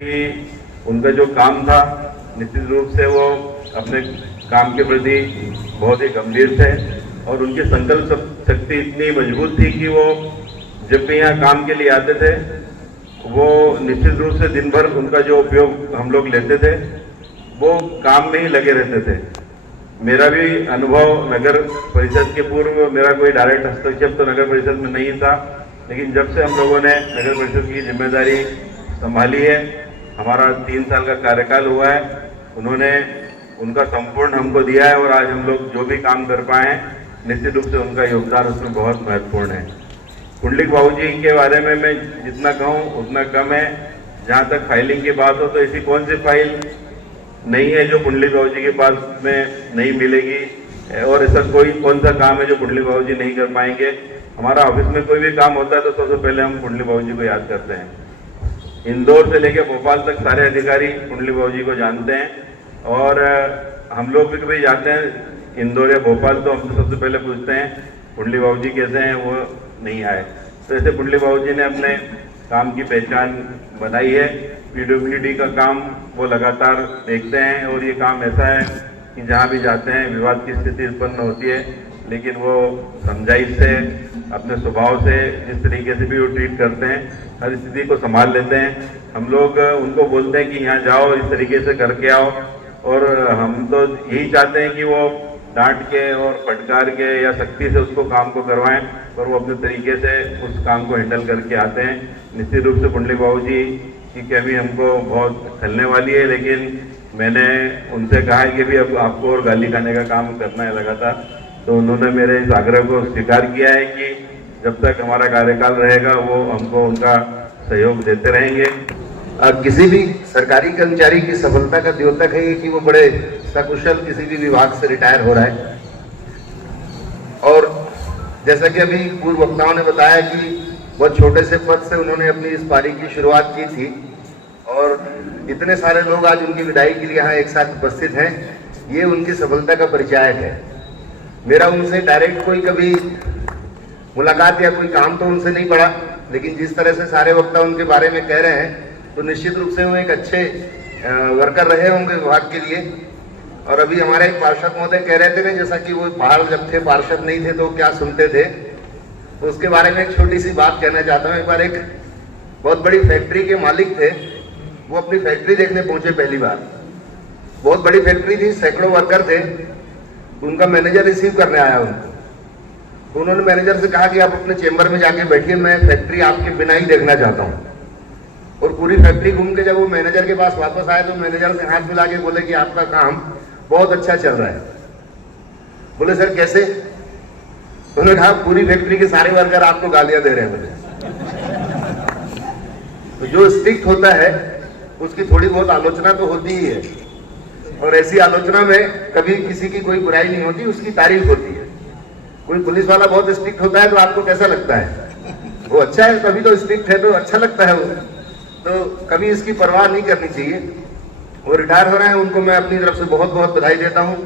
कि उनका जो काम था निश्चित रूप से वो अपने काम के प्रति बहुत ही गंभीर थे और उनकी संकल्प शक्ति इतनी मजबूत थी कि वो जब भी यहाँ काम के लिए आते थे वो निश्चित रूप से दिन भर उनका जो उपयोग हम लोग लेते थे वो काम में ही लगे रहते थे। मेरा भी अनुभव नगर परिषद के पूर्व मेरा कोई डायरेक्ट हस्तक्षेप तो नगर परिषद में नहीं था, लेकिन जब से हम लोगों ने नगर परिषद की जिम्मेदारी संभाली है, हमारा 3 साल का कार्यकाल हुआ है, उन्होंने उनका संपूर्ण हमको दिया है और आज हम लोग जो भी काम कर पाए हैं निश्चित रूप से उनका योगदान उसमें बहुत महत्वपूर्ण है। पुंडलिक बाबू जी के बारे में मैं जितना कहूँ उतना कम है। जहाँ तक फाइलिंग की बात हो तो ऐसी कौन सी फाइल नहीं है जो पुंडलिक बाबू जी के पास में नहीं मिलेगी और ऐसा कोई कौन सा काम है जो पुंडलिक बाबू जी नहीं कर पाएंगे। हमारा ऑफिस में कोई भी काम होता है तो सबसे पहले हम पुंडलिक बाबू जी को याद करते हैं। इंदौर से लेकर भोपाल तक सारे अधिकारी पुंडलिक बाबू जी को जानते हैं और हम लोग भी कभी जाते हैं इंदौर या भोपाल तो हम सबसे पहले पूछते हैं पुंडलिक बाबू जी कैसे हैं, वो नहीं आए। तो ऐसे पुंडलिक बाबू जी ने अपने काम की पहचान बनाई है। पीडब्ल्यूडी का काम वो लगातार देखते हैं और ये काम ऐसा है कि जहाँ भी जाते हैं विवाद की स्थिति उत्पन्न होती है, लेकिन वो समझाइश से अपने स्वभाव से जिस तरीके से भी वो ट्रीट करते हैं हर स्थिति को संभाल लेते हैं। हम लोग उनको बोलते हैं कि यहाँ जाओ इस तरीके से करके आओ और हम तो यही चाहते हैं कि वो डांट के और फटकार के या सख्ती से उसको काम को करवाएं, पर वो अपने तरीके से उस काम को हैंडल करके आते हैं। निश्चित रूप से पुंडलिक बाबू जी की कमी हमको बहुत खलने वाली है, लेकिन मैंने उनसे कहा है कि भी अब आपको और गाली खाने का काम करना है लगातार, तो उन्होंने मेरे इस आग्रह को स्वीकार किया है कि जब तक हमारा कार्यकाल रहेगा वो हमको उनका सहयोग देते रहेंगे। किसी भी सरकारी कर्मचारी की सफलता का द्योतक है कि वो बड़े सकुशल किसी भी विभाग से रिटायर हो रहा है। और जैसा कि अभी पूर्व वक्ताओं ने बताया कि बहुत छोटे से पद से उन्होंने अपनी इस पारी की शुरुआत की थी और इतने सारे लोग आज उनकी विदाई के लिए यहाँ एक साथ उपस्थित हैं, ये उनकी सफलता का परिचायक है। मेरा उनसे डायरेक्ट कोई कभी मुलाकात या कोई काम तो उनसे नहीं पड़ा, लेकिन जिस तरह से सारे वक्ता उनके बारे में कह रहे हैं तो निश्चित रूप से वो एक अच्छे वर्कर रहे होंगे विभाग के लिए। और अभी हमारे एक पार्षद महोदय कह रहे थे ना, जैसा कि वो पहाड़ जब थे पार्षद नहीं थे तो क्या सुनते थे, तो उसके बारे में एक छोटी सी बात कहना चाहता हूँ। एक बार एक बहुत बड़ी फैक्ट्री के मालिक थे, वो अपनी फैक्ट्री देखने पहुंचे पहली बार। बहुत बड़ी फैक्ट्री थी, सैकड़ों वर्कर थे। उनका मैनेजर रिसीव करने आया उनको, तो उन्होंने मैनेजर से कहा कि आप अपने चेंबर में जाके बैठिए, मैं फैक्ट्री आपके बिना ही देखना चाहता हूँ। और पूरी फैक्ट्री घूम के जब वो मैनेजर के पास वापस आए तो मैनेजर से हाथ मिला के बोले कि आपका काम बहुत अच्छा चल रहा है। बोले सर कैसे? उन्होंने कहा पूरी फैक्ट्री के सारे वर्कर आपको गालियां दे रहे हैं। बोले तो जो स्ट्रिक्ट होता है उसकी थोड़ी बहुत आलोचना तो होती ही है, और ऐसी आलोचना में कभी किसी की कोई बुराई नहीं होती, उसकी तारीफ होती है। कोई पुलिस वाला बहुत स्ट्रिक्ट होता है तो आपको कैसा लगता है? वो अच्छा है, तभी तो स्ट्रिक्ट है तो अच्छा लगता है वो। तो कभी इसकी परवाह नहीं करनी चाहिए। वो रिटायर हो रहे हैं, उनको मैं अपनी तरफ से बहुत बहुत बधाई देता हूँ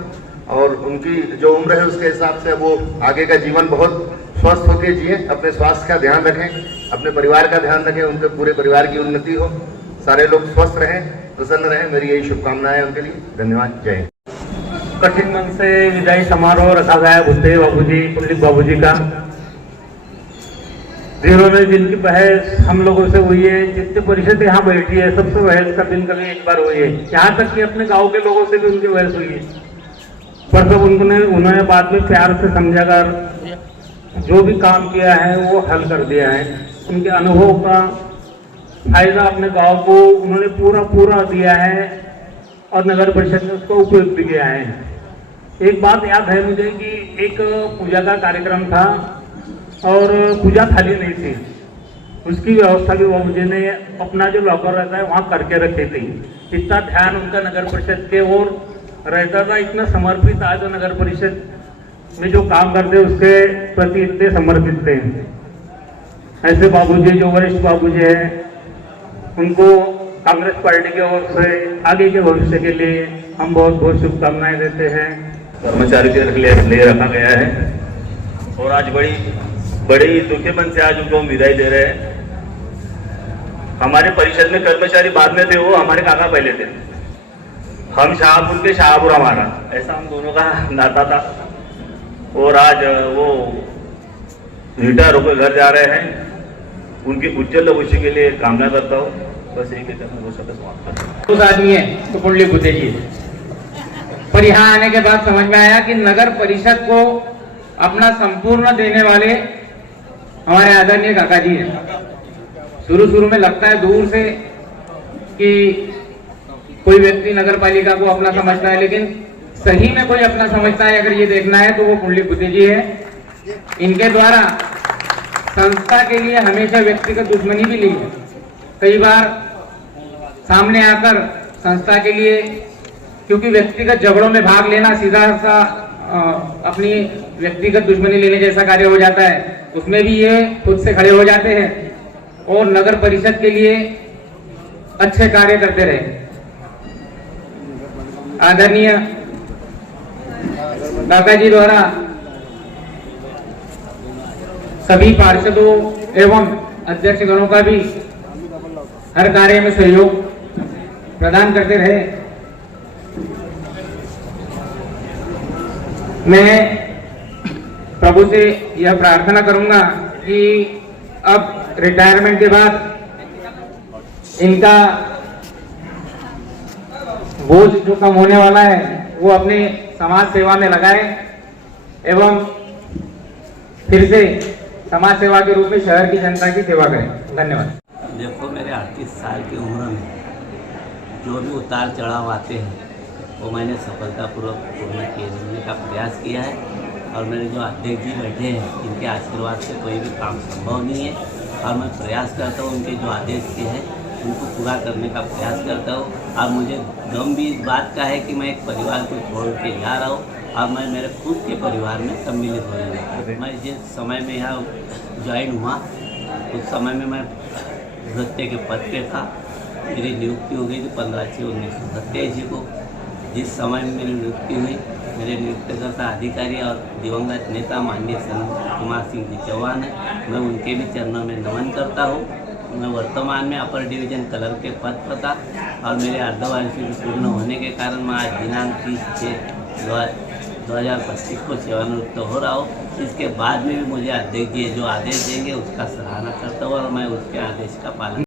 और उनकी जो उम्र है उसके हिसाब से वो आगे का जीवन बहुत स्वस्थ होकर जिए, अपने स्वास्थ्य का ध्यान रखें, अपने परिवार का ध्यान रखें, उनके पूरे परिवार की उन्नति हो, सारे लोग स्वस्थ रहें, प्रसन्न रहें, मेरी यही शुभकामनाएं उनके लिए। धन्यवाद, जय हिंद। कठिन मन से विदाई समारोह रखा गया भूदेव बाबू जी, पुंडलिक बाबू जी का। दिनों में जिनकी बहस हम लोगों से हुई है, जितने परिषद यहाँ बैठी है सबसे बहस का दिन कभी एक बार हुई है, यहाँ तक कि अपने गांव के लोगों से भी उनकी बहस हुई है। पर सब उन्होंने बाद में प्यार से समझा कर जो भी काम किया है वो हल कर दिया है। उनके अनुभव का फायदा अपने गांव को उन्होंने पूरा दिया है और नगर परिषद ने उसका उपयोग भी किया है। एक बात याद है मुझे कि एक पूजा का कार्यक्रम था और पूजा थाली नहीं थी, उसकी व्यवस्था भी बाबू जी ने अपना जो लॉकर रहता है वहाँ करके रखी थी। इतना ध्यान उनका नगर परिषद के ओर रहता था, इतना समर्पित आज जो नगर परिषद में जो काम करते उसके प्रति इतने समर्पित थे। ऐसे बाबूजी जो वरिष्ठ बाबूजी हैं उनको कांग्रेस पार्टी की ओर से आगे के भविष्य के लिए हम बहुत बहुत शुभकामनाएं देते हैं। कर्मचारी के लिए रखा गया है और आज बड़ी दुखे मन से आज उनको हम विदाई दे रहे हैं। हमारे परिषद में कर्मचारी बाद में थे, वो हमारे काका पहले थे। हम शाहपुर के, शाहपुर हमारा, ऐसा हम दोनों का नाता था। और आज वो रिटायर होकर घर जा रहे हैं, उनके उज्जवल भविष्य के लिए कामना करता हूँ। बस यही कहकर वो शब्द समाप्त करता हूँ। उस आदमी है तो पुंडलिक बुद्धे जी है। पर यहाँ आने के बाद समझ में आया कि नगर परिषद को अपना संपूर्ण देने वाले हमारे आदरणीय काका जी हैं। शुरू में लगता है दूर से कि कोई व्यक्ति नगर पालिका को अपना समझता है, लेकिन सही में कोई अपना समझता है अगर ये देखना है तो वो पुंडलिक बुद्धे जी है। इनके द्वारा संस्था के लिए हमेशा व्यक्तिगत दुश्मनी भी ली है। कई बार सामने आकर संस्था के लिए, क्योंकि व्यक्तिगत झगड़ों में भाग लेना सीधा सा अपनी व्यक्तिगत दुश्मनी लेने जैसा कार्य हो जाता है, उसमें भी ये खुद से खड़े हो जाते हैं और नगर परिषद के लिए अच्छे कार्य करते रहे। आदरणीय काका जी द्वारा सभी पार्षदों एवं अध्यक्षगणों का भी हर कार्य में सहयोग प्रदान करते रहे। मैं प्रभु से यह प्रार्थना करूंगा कि अब रिटायरमेंट के बाद इनका बोझ जो कम होने वाला है वो अपने समाज सेवा में लगाए एवं फिर से समाज सेवा के रूप में शहर की जनता की सेवा करें। धन्यवाद। देखो, मेरे 38 साल की उम्र में जो भी उतार चढ़ाव आते हैं वो मैंने सफलतापूर्वक पूर्ण करने का प्रयास किया है। और मेरे जो अध्यक्ष जी बैठे हैं, इनके आशीर्वाद से कोई भी काम संभव नहीं है। और मैं प्रयास करता हूँ उनके जो आदेश किए हैं उनको पूरा करने का प्रयास करता हूँ। और मुझे गम भी इस बात का है कि मैं एक परिवार को छोड़ के जा रहा हूँ और मैं मेरे खुद के परिवार में सम्मिलित हो जाऊँगा। मैं जिस समय में यहाँ ज्वाइन हुआ उस समय में मैं नृत्य के पद पे था। मेरी नियुक्ति हो गई थी 15/6/1927 को। जिस समय में मेरी नियुक्ति हुई, मेरे नियुक्तिकर्ता अधिकारी और दिवंगत नेता माननीय संत कुमार सिंह जी चौहान है, मैं उनके भी चरणों में नमन करता हूँ। मैं वर्तमान में अपर डिवीजन कलर के पद पर था और मेरे अर्धवार्षिक पूर्ण होने के कारण मैं आज दिनांक 30/6/2025 को सेवानिवृत्त हो रहा हूँ। इसके बाद में भी मुझे अध्यक्ष जी जो आदेश देंगे उसका सराहना करता हूँ और मैं उसके आदेश का पालन